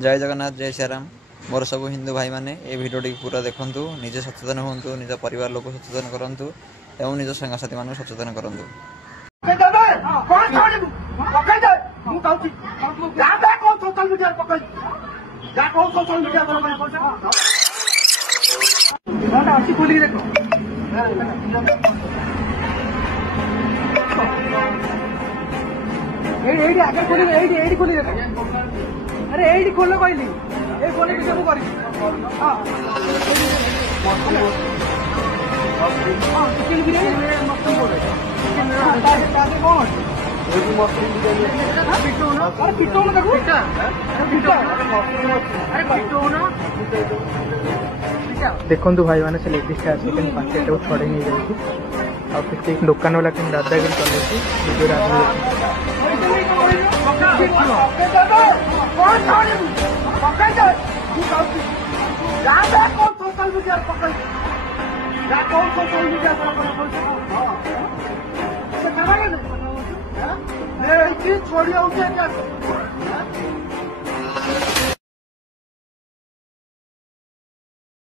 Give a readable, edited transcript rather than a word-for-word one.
जय जगन्नाथ जय श्रीराम मोर सब हिंदू भाई मैंने ये भिडियो पूरा देखूँ निजे सचेतन हूँ निज परिवार लोग सचेतन करूँ एवं निज सांगसाथी मान सचेतन करूँ। अरे एडी खोल कहली ए खोल भी सब करी हां हां चिकन बिरयानी मटन बोले चिकन ताजे कौन एडी मटन बिरयानी पिटो ना अरे पिटो ना देखो पिटो अरे पिटो ना देखंतु भाई माने से लेडीज का चिकन पैकेट को छोड़े नहीं जाई आ फिर दुकान वाला के दादा के चले छी वीडियो रात छोड़ी